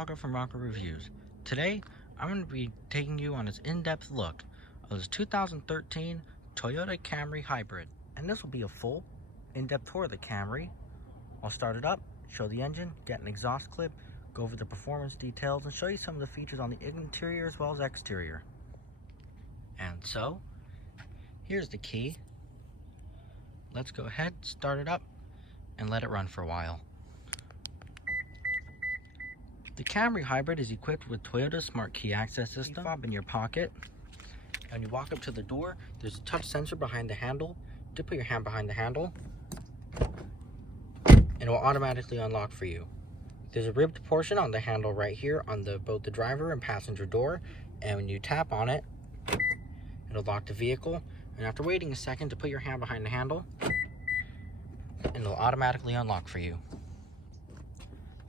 Rocco from Rocco Reviews. Today, I'm going to be taking you on this in-depth look of this 2013 Toyota Camry Hybrid. And this will be a full, in-depth tour of the Camry. I'll start it up, show the engine, get an exhaust clip, go over the performance details, and show you some of the features on the interior as well as exterior. And so, here's the key. Let's go ahead, start it up, and let it run for a while. The Camry Hybrid is equipped with Toyota's Smart Key Access System. Fob in your pocket. When you walk up to the door, there's a touch sensor behind the handle. To put your hand behind the handle, and it will automatically unlock for you. There's a ribbed portion on the handle right here on both the driver and passenger door, and when you tap on it, it'll lock the vehicle. And after waiting a second to put your hand behind the handle, it'll automatically unlock for you.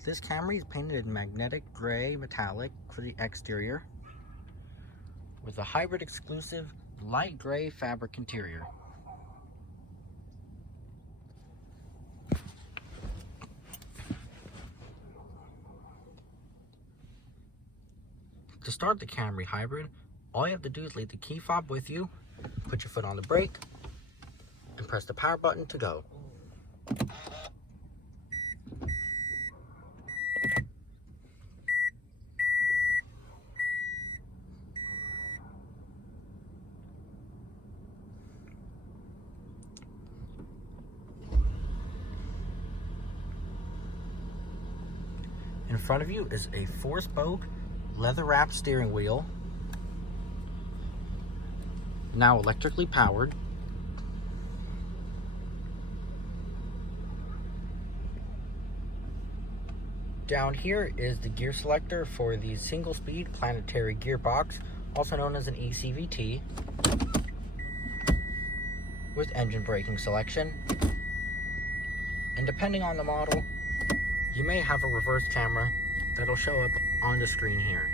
This Camry is painted in magnetic gray metallic for the exterior with a hybrid exclusive light gray fabric interior. To start the Camry Hybrid, all you have to do is leave the key fob with you, put your foot on the brake, and press the power button to go. In front of you is a 4-spoke leather-wrapped steering wheel, now electrically powered. Down here is the gear selector for the single-speed planetary gearbox, also known as an ECVT, with engine braking selection. And depending on the model, you may have a reverse camera that'll show up on the screen here.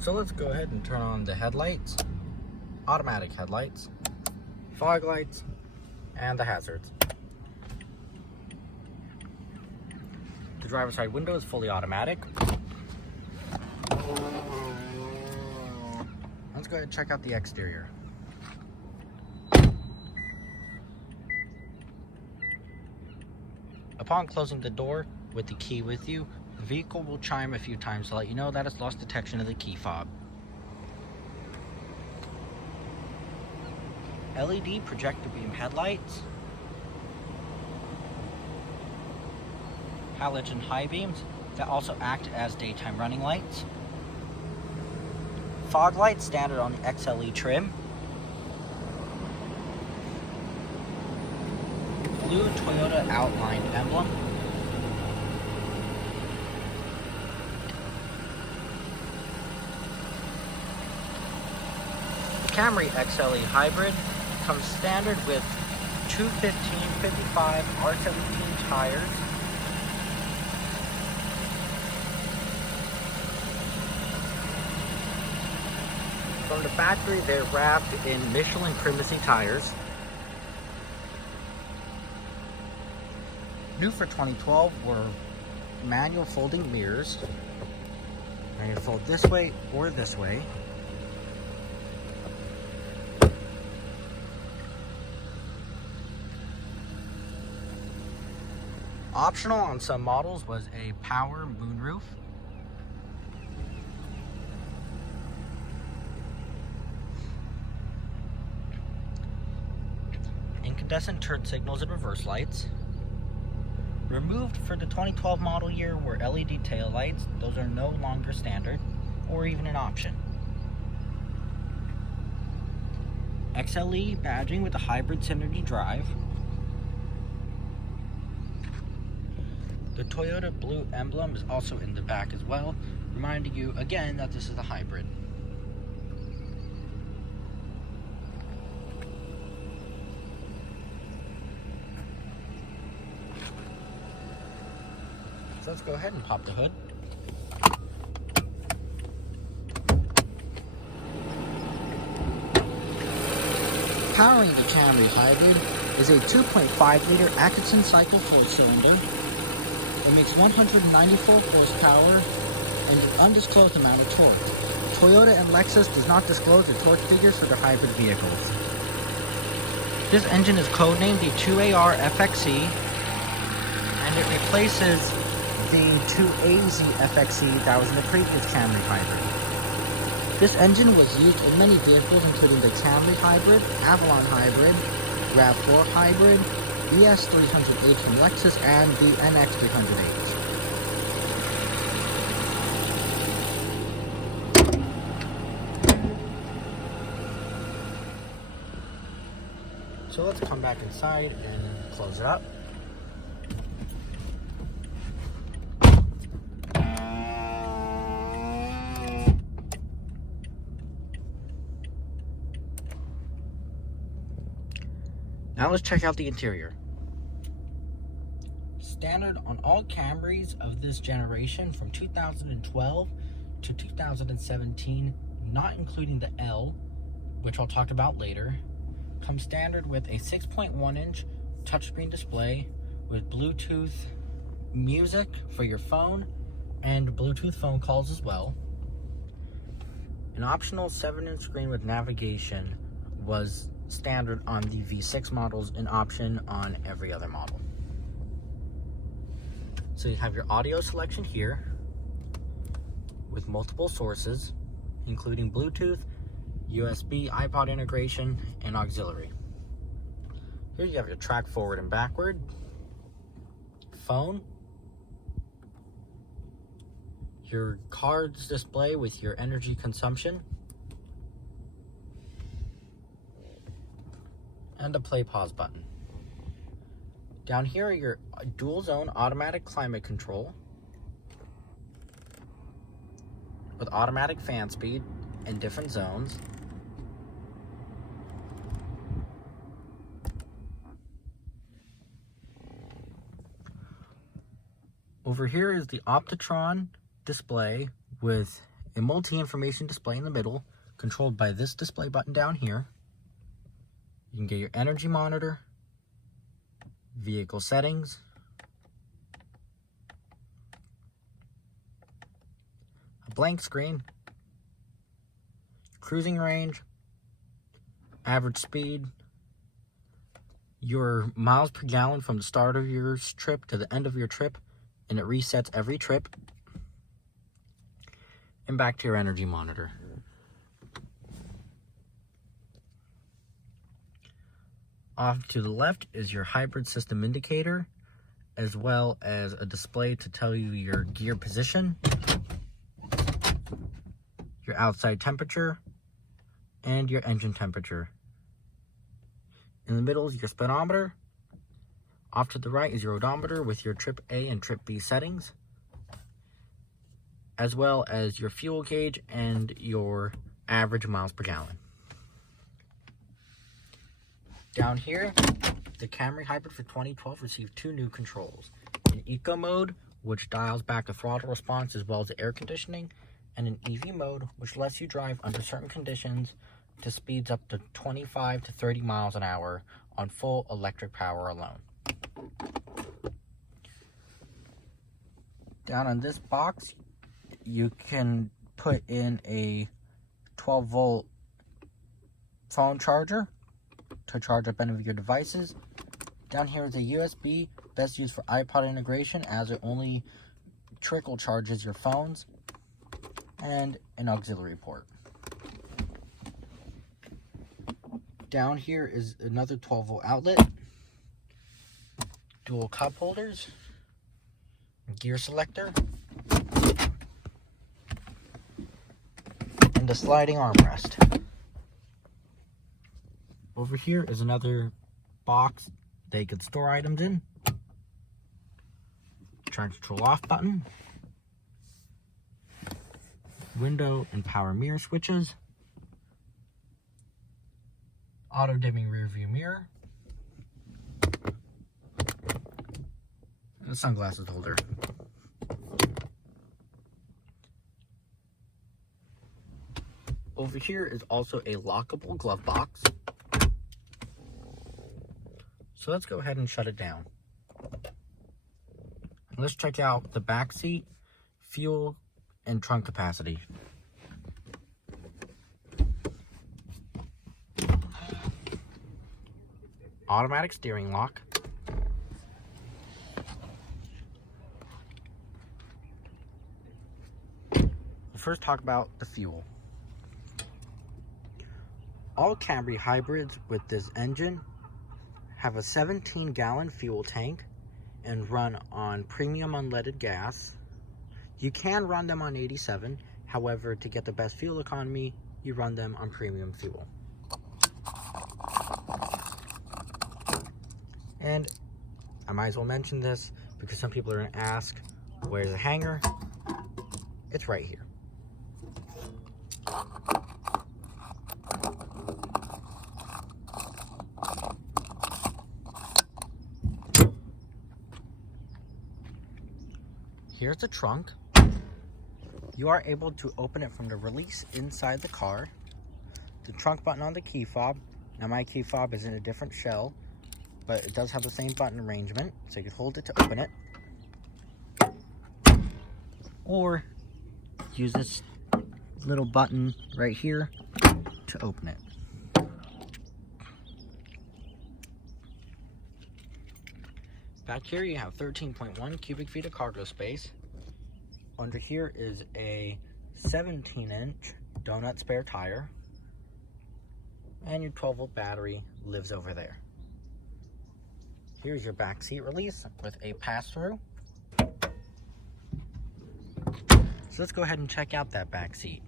So let's go ahead and turn on the headlights, automatic headlights, fog lights, and the hazards. The driver's side window is fully automatic. Let's go ahead and check out the exterior. Upon closing the door with the key with you, the vehicle will chime a few times to let you know that it's lost detection of the key fob. LED projector beam headlights, halogen high beams that also act as daytime running lights, fog lights standard on the XLE trim, blue Toyota outline emblem, the Camry XLE Hybrid comes standard with 215/55 R17 tires, from the factory they're wrapped in Michelin Primacy tires. New for 2012 were manual folding mirrors. And you fold this way or this way. Optional on some models was a power moonroof. Incandescent turn signals and reverse lights. Removed for the 2012 model year were LED tail lights. Those are no longer standard or even an option. XLE badging with a hybrid Synergy drive. The Toyota blue emblem is also in the back as well, reminding you again that this is a hybrid. So let's go ahead and pop the hood. Powering the Camry Hybrid is a 2.5-liter Atkinson cycle 4-cylinder. It makes 194 horsepower and an undisclosed amount of torque. Toyota and Lexus does not disclose the torque figures for their hybrid vehicles. This engine is codenamed the 2AR FXE, and it replaces the 2AZ FXE that was in the previous Camry hybrid. This engine was used in many vehicles including the Camry hybrid, Avalon hybrid, RAV4 hybrid, ES300H from Lexus, and the NX300H. So let's come back inside and close it up. Now let's check out the interior. Standard on all Camrys of this generation from 2012 to 2017, not including the L, which I'll talk about later, comes standard with a 6.1-inch touchscreen display with Bluetooth music for your phone and Bluetooth phone calls as well. An optional 7-inch screen with navigation was standard on the V6 models, an option on every other model. So you have your audio selection here with multiple sources, including Bluetooth, USB, iPod integration, and auxiliary. Here you have your track forward and backward, phone, your cards display with your energy consumption, and a play pause button. Down here are your dual zone automatic climate control with automatic fan speed in different zones. Over here is the Optitron display with a multi-information display in the middle, controlled by this display button down here. You can get your energy monitor, vehicle settings, a blank screen, cruising range, average speed, your miles per gallon from the start of your trip to the end of your trip, and it resets every trip, and back to your energy monitor. Off to the left is your hybrid system indicator, as well as a display to tell you your gear position, your outside temperature, and your engine temperature. In the middle is your speedometer. Off to the right is your odometer with your Trip A and Trip B settings, as well as your fuel gauge and your average miles per gallon. Down here, the Camry Hybrid for 2012 received 2 new controls. An Eco mode, which dials back the throttle response as well as the air conditioning, and an EV mode, which lets you drive under certain conditions to speeds up to 25 to 30 miles an hour on full electric power alone. Down on this box, you can put in a 12-volt phone charger to charge up any of your devices. Down here is a USB, best used for iPod integration as it only trickle charges your phones, and an auxiliary port. Down here is another 12-volt outlet, dual cup holders, gear selector, and a sliding armrest. Over here is another box they could store items in. Charge control off button, window and power mirror switches, auto dimming rear view mirror, and a sunglasses holder. Over here is also a lockable glove box, So let's go ahead and shut it down. Let's check out the back seat, fuel, and trunk capacity. Automatic steering lock. We'll first talk about the fuel. All Camry hybrids with this engine have a 17-gallon fuel tank and run on premium unleaded gas. You can run them on 87, however, to get the best fuel economy, you run them on premium fuel. And I might as well mention this because some people are going to ask, where's the hanger? It's right here. Here's the trunk. You are able to open it from the release inside the car. The trunk button on the key fob. Now my key fob is in a different shell, but it does have the same button arrangement, so you can hold it to open it. Or use this little button right here to open it. Back here you have 13.1 cubic feet of cargo space. Under here is a 17-inch donut spare tire. And your 12-volt battery lives over there. Here's your back seat release with a pass-through. So let's go ahead and check out that back seat.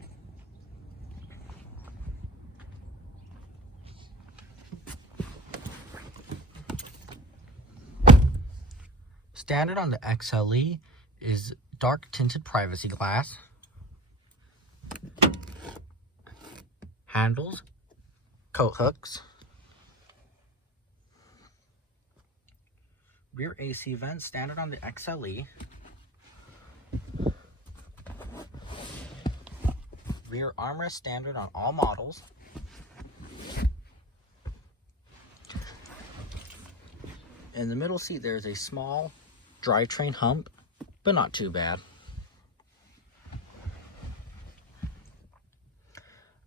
Standard on the XLE is dark tinted privacy glass. Handles, coat hooks. Rear AC vents standard on the XLE. Rear armrest standard on all models. In the middle seat there is a small drivetrain hump, but not too bad.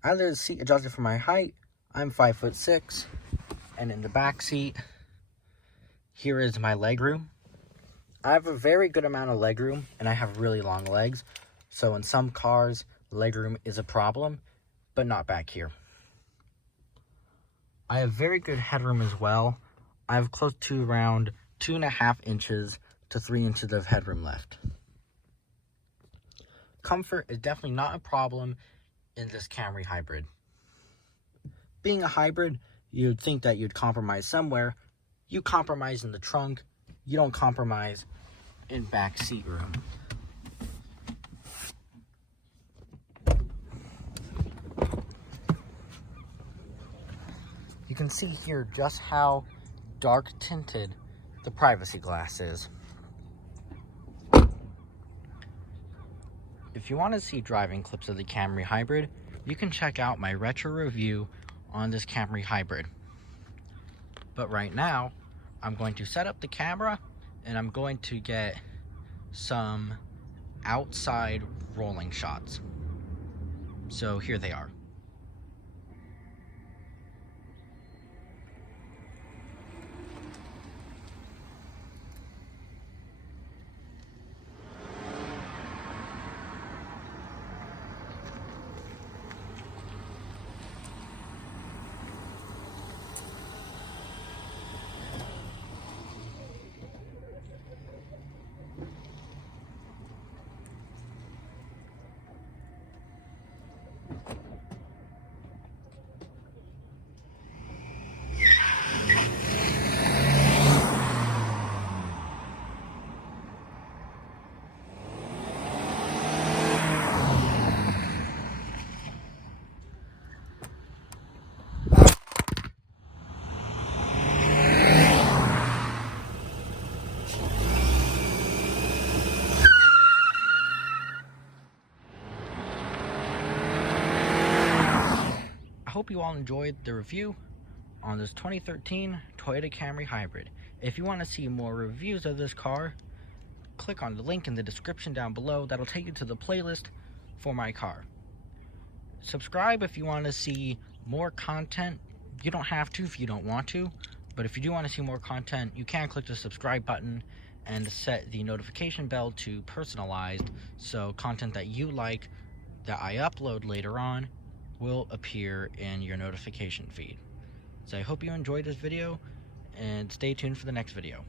Either the seat adjusted for my height. I'm 5'6", and in the back seat, here is my legroom. I have a very good amount of legroom, and I have really long legs, so in some cars, legroom is a problem, but not back here. I have very good headroom as well. I have close to around 2.5 inches to 3 inches of headroom left. Comfort is definitely not a problem in this Camry hybrid. Being a hybrid, you'd think that you'd compromise somewhere. You compromise in the trunk. You don't compromise in back seat room. You can see here just how dark tinted the privacy glass is. If you want to see driving clips of the Camry hybrid, you can check out my retro review on this Camry hybrid. But right now, I'm going to set up the camera and I'm going to get some outside rolling shots. So here they are. I hope you all enjoyed the review. on this 2013 Toyota Camry Hybrid. If you want to see more reviews of this car, click on the link in the description down below. That'll take you to the playlist for my car. Subscribe if you want to see more content. You don't have to if you don't want to, but if you do want to see more content, you can click the subscribe button and set the notification bell to personalized, so content that you like that I upload later on will appear in your notification feed. So I hope you enjoyed this video, and stay tuned for the next video.